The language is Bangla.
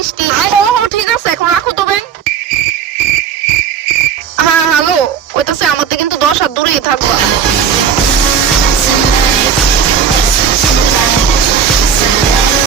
মিষ্টি। ঠিক আছে, এখন রাখো তবে। হ্যাঁ হ্যালো, কইতাছে আমাদের কিন্তু 10 হাত দূরেই থাকবা।